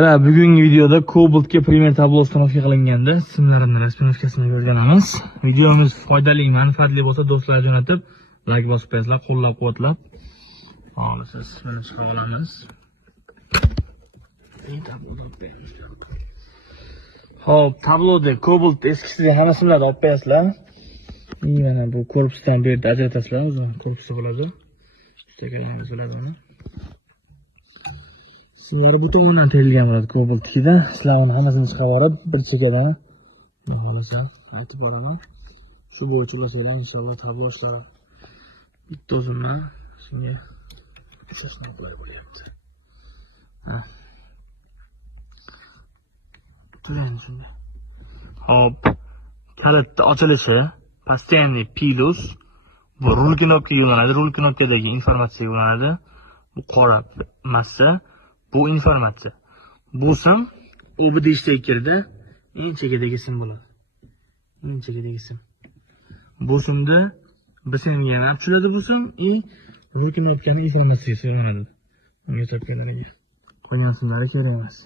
Bugungi videoda Cobalt'ga primer tablo ustanovka qilinganda simlarini rasminovkasini o'rganamiz. Videomiz foydali, manfaatli bo'lsa do'stlarga jo'natib, like bosib qo'yasizlar, qo'llab-quvvatlab. Siz buni chiqarib olamiz. Hop, tabloda Cobalt eskisida hamma simlarni olib qo'yasizlar. Mana bu korpusdan bu yerda ajratasizlar, o'zi korpusi bo'ladi. Tushuntirganimiz bo'ladi uni. Simlari bu tomondan terilgan bo'ladi Cobalt 2da. Sizlar uni hammasini chiqarib olib, bir chekkadan xohlasa aytib boraman. Shu bo'yicha ulasizlar inshaalloh tablo ishlari bitta o'zimman shunga ishlasam qulay bo'lyapti. Turing shunda. Hop, kalitni ochilishi постоянный plus bu rul knopkaga yo'naladi. Rul knopkadagi informatsiyaga yo'naladi. Bu qora massa bu informatsiya. Bu sim OBD shtekkerda eng chekkadagi sim bo'ladi. Eng chekkadagi sim. Bu simda BSMga yana tushadi bu sim rul knopkaning informatsiyasi yo'naladi. Unga topganlariga. Qolgan simlari kerak emas.